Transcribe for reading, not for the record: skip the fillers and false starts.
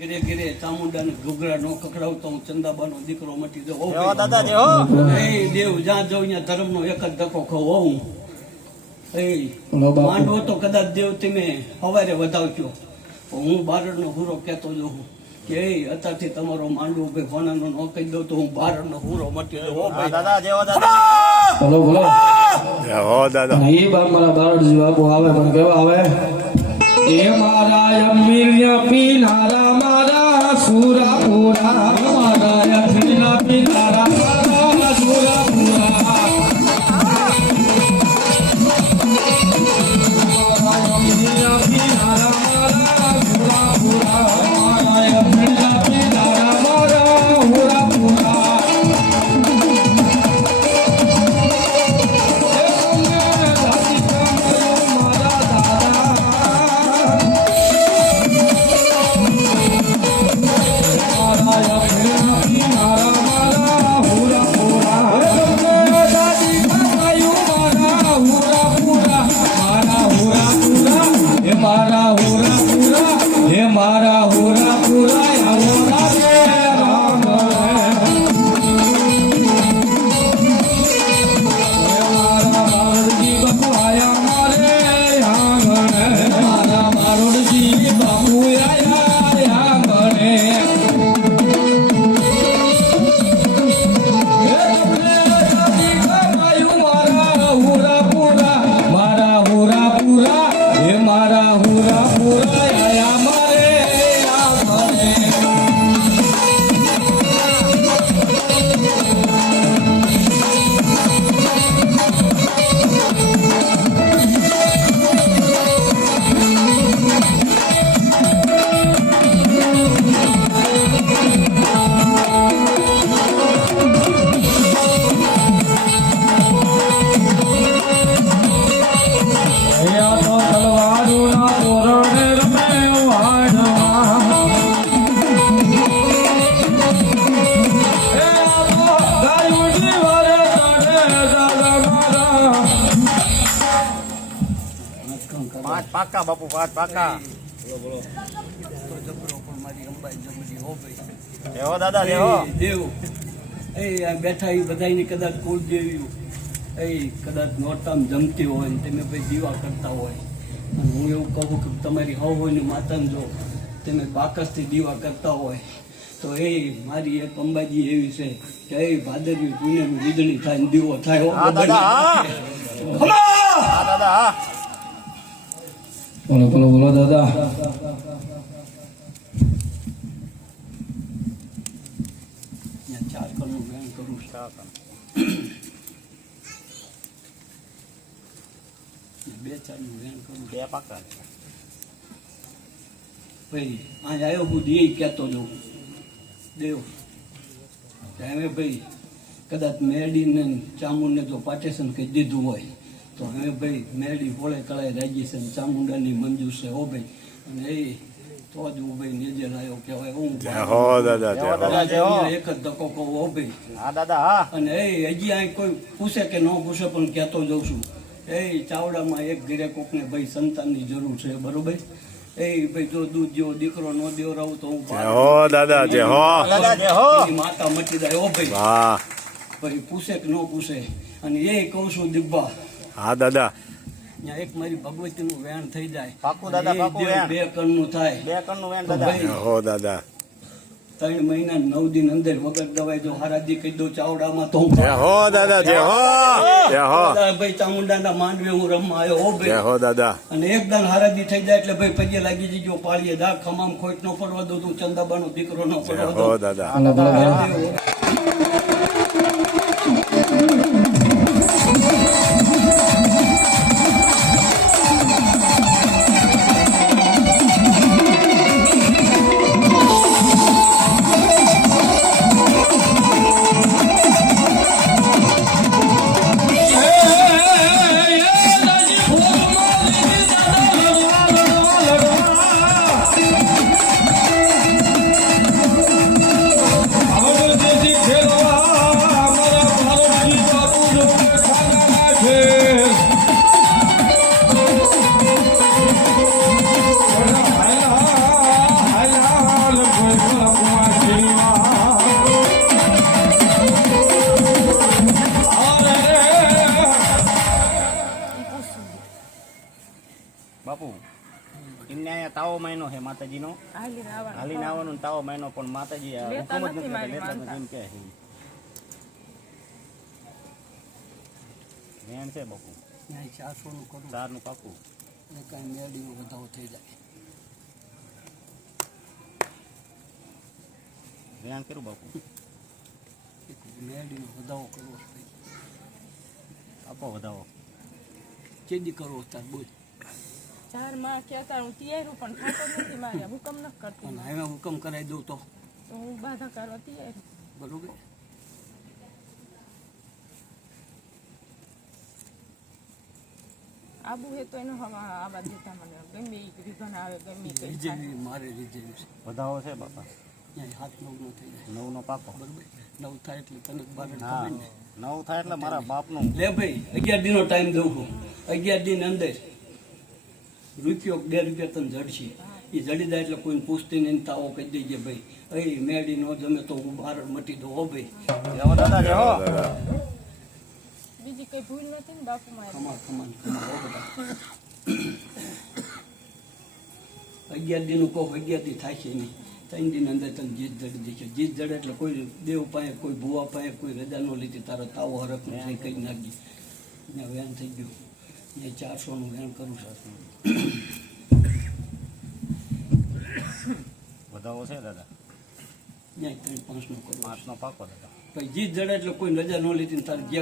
ઘરે ઘરે ચામુંડાને ઘૂઘરા નો કકડાવતો હું ચંદાબાનો દીકરો મટી જાઉં. દેવ જ્યાં જાઉં ત્યાં ધર્મનો એક જ ધક્કો ખાવ હોઉં. માંડવો તો કદાચ દેવ તમે સવારે વધાવજો. હું બારડનો હુરો કહેતો જોઉં કે અત્યારથી તમારો માંડવો ભાઈ હોનાનો ન કહી દઉં તો હું બારડનો હુરો મટી જાઉં. બોલો બોલો એ મારા બારડજી બાપુ આવે પણ કેવા આવે એ મારા અમીરિયા પીનારા મારા સુરાપુરા મારા અખીલા પીનારા મારા સુરાપુરા મારા અમીરિયા પીનારા મારા સુરાપુરા મારા અખીલા પીનારા મારા સુરાપુરા પાકા બાપુ વાત પાકા દેવો દાદા દેવો દેવ બેઠા એ બધાની કદાચ કુલ દેવ્યું કદાચ નોરતામ જમતી હોય ને તમે ભાઈ દીવા કરતા હોય. હું એવું કહું કે તમારી હવ હોય ને માતાને જો તમે બાકસથી દીવા કરતા હોય તો મારી એક અંબાજી એવી છે કે ભાદરવી પુણ્યનું વીજળી થાય ને દીવો થાય. બોલો બોલો બોલો દાદા ચાર કણનું વેણ કરું બે ચારનું વેણ કરું બે પાકા ભાઈ આજ આવ્યો બુદ્ધિ એ કહેતો જવું દેવ હવે ભાઈ કદાચ મેરડીને ચામુંડને જો પાટેશન કહી દીધું હોય તો હવે ભાઈ મેરડી હોળે કળાએ રાજી છે ચામુંડાની મંજૂર છે હો ભાઈ. અને તો જ હું ભાઈ નીચે લાવ્યો કહેવાય હું એક જ ધક્કો કહું હો ભાઈ. અને હજી આ કોઈ પૂછે કે ન પૂછે પણ કહેતો જઉં છું ચાવડામાં એક ઘરે કોકને ભાઈ સંતાનની જરૂર છે બરોબર. ભાઈ જો દૂધ જેવો દીકરો નો દેવ રહું તો હું માતા મટી જાય હો ભાઈ. ભાઈ પૂછે કે ન પૂછે અને એ કહું છું દિબ્બા હા દાદા એક મારી ભગવતી નું વેણ થઈ જાય પાકું દાદા પાકું વેણ બે કણનું થાય બે કણનું વેણ દાદા હો દાદા 3 મહિના 9 દિન અંદર વગર દવાઈ જો હારાજી કહી દઉં ચાવડામાં તો હું હો દાદા જય હો ભાઈ ચામુંડાના માંડવે હું રમવા આવ્યો હો ભાઈ. હો દાદા અને એકદમ હારાજી થઈ જાય એટલે ભાઈ પગે લાગી જજો પાળીએ દા ખમામ ખોટ નો પડવા દઉં તું ચંદાબાનો દીકરો નો પડવા દઉં. હો દાદા Hey! તાવો મહિનો છે માતાજીનો હાલીને આવવાનું. હાલીને આવવાનો ને તાવો મહિનો પણ માતાજી આ લેતા હુકમ જ નથી નથી મારી લેતા માનતા. નથી એમ કહે છે મેન છે બાપુ ત્યાં 400 નું કરું 4 નું પાકું એટલે કાંઈ મેળીનો વધારો થઈ જાય. ધ્યાન કર્યું બાપુ એક મેળીનો વધારો કરવો છે. આપો વધાવો ચેદી કરવો તાર બોલ. 4 માં કહેતા હું તૈયાર પણ થતો જ નથી મારે હુકમ ન કરતી અને હવે હુકમ કરાવી દઉં તો તો હું બાધા કરવા તૈયાર. બરોબર. આબુ હે તો એનો હવા આવા દેતા મને ગમે ઈ રીઝન આવે ગમે ઈ કંઈ થાય. રીઝેવી મારે રીઝેવી છે. વધાવો છે બાપા ત્યાં 7-9 નો થઈ જાય. 9 નો પાકો બરોબર. 9 થાય એટલે તને બાર હા ખબર ને. 9 થાય એટલે મારા બાપનું લે ભાઈ 11 દિનનો ટાઈમ દઉં છું. 11 દિન અંદર રૂપિયો 2 રૂપિયા તને જડશે. એ જડી જાય એટલે કોઈને પૂછતી નહીં તાવો કહી દેજે ભાઈ એ મેળી નો જમે તો હું બહાર મટી દઉં હો ભાઈ. જય હો દાદા જય હો દાદા બીજી કઈ ભૂલ નથી ને બાપુ મારે. ખમા હો બધા. 11 દિન કહો 11 દી થાય છે નહીં. 3 દિન અંદર તને જીત જડી દેશે. જીત જડે એટલે કોઈ દેવ પાસે કોઈ ભુવા પાસે કોઈ રજા ન લીધી તારો તાવો હરક નો થઈ કઈ નાખી ને વેન થઈ ગયું. એ 400 નું વેન કરું છું. વધાવો છે દાદા ત્યાં 3-5 નું કરું. 5 નો પાકો દાદા પછી જીત જડે એટલે કોઈ રજા ન લીધી ને તારે જે